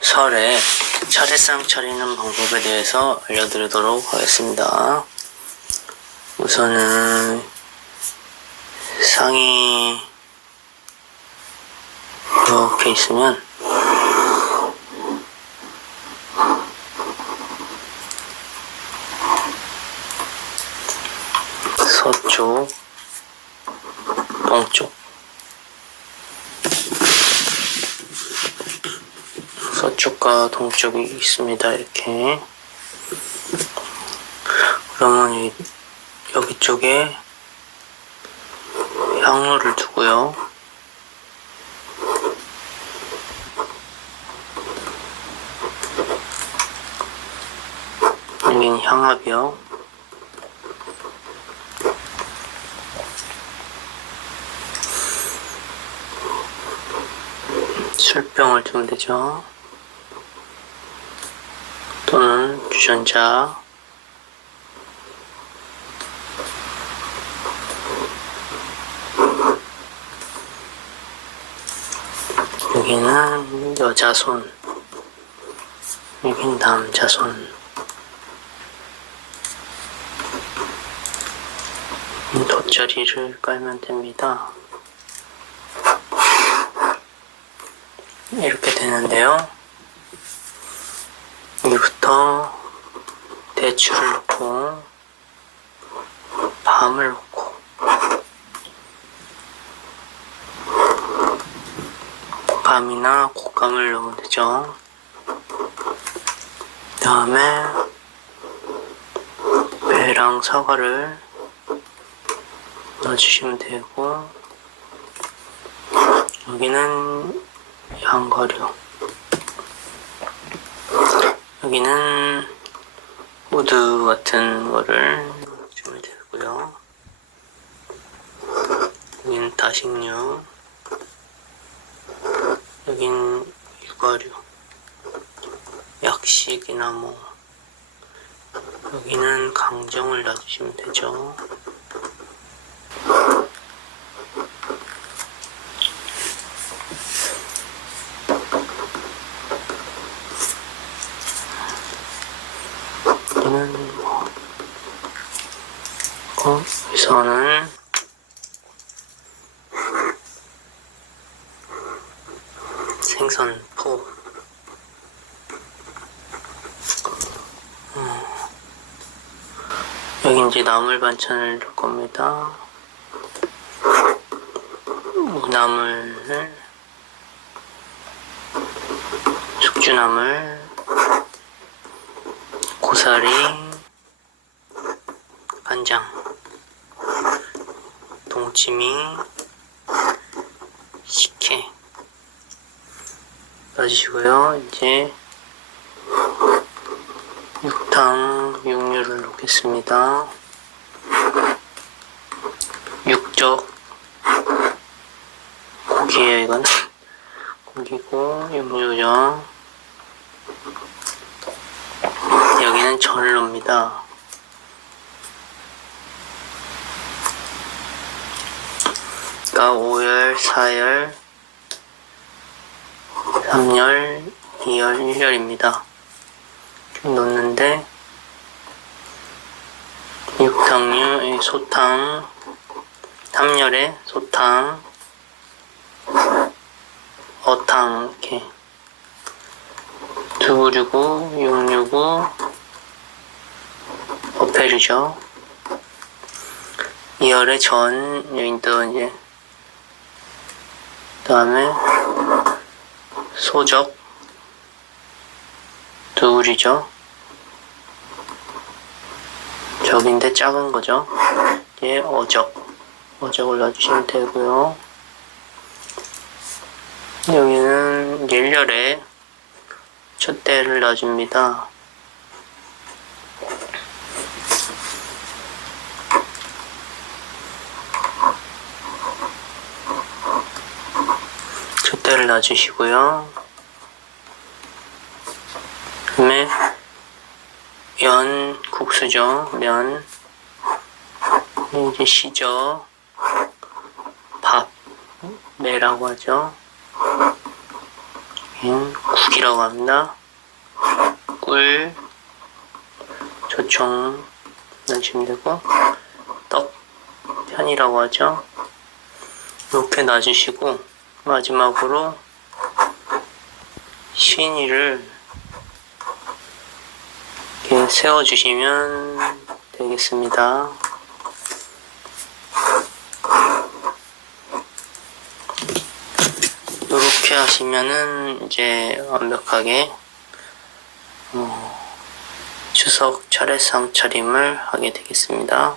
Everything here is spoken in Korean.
설에 차례상 차리는 방법에 대해서 알려드리도록 하겠습니다. 우선은 상이 이렇게 있으면 서쪽, 동쪽 서쪽과 동쪽이 있습니다. 이렇게. 그러면 이, 여기 쪽에 향로를 두고요. 여긴 향합이요. 술병을 두면 되죠. 또는 주전자. 여기는 여자 손 여긴 남자 손. 이 돗자리를 깔면 됩니다. 이렇게 되는데요. 여기부터 대추를 넣고 밤을 넣고 밤이나 곶감을 넣으면 되죠. 그 다음에 배랑 사과를 넣어주시면 되고 여기는 양거류 여기는 우드 같은 거를 주면 되고요. 여기는 다식류, 여긴 육아류, 약식이나 뭐 여기는 강정을 놔주시면 되죠. 어, 여기서는 생선 포. 음. 여기 이제 나물 반찬을 넣을 겁니다. 무나물 숙주나물 고사리 간장 동치미 식혜 넣어주시고요. 이제 육탕 육류를 넣겠습니다. 육적 고기예요 이건 고기고 육류죠 여기는 넣습니다 그러니까 5열, 4열, 3열, 2열, 1열입니다. 넣는데 육탕류, 소탕, 3열에 소탕, 어탕 이렇게 두부류고 육류고 어패류죠. 2열에 전, 여기 또 이제 그 다음에 소적 두울이죠. 적인데 작은 거죠. 얘 어적. 어적을 넣어주시면 되고요. 여기는 일렬에 촛대를 넣어줍니다 놔주시고요. 그다음에 면 국수죠. 면 이제 시죠. 밥 매라고 하죠. 음, 국이라고 합니다. 꿀, 조청 넣으시면 되고, 떡, 편이라고 하죠. 이렇게 놔주시고, 마지막으로 신이를 이렇게 세워주시면 되겠습니다. 이렇게 하시면은 이제 완벽하게 어, 추석 차례상 차림을 하게 되겠습니다.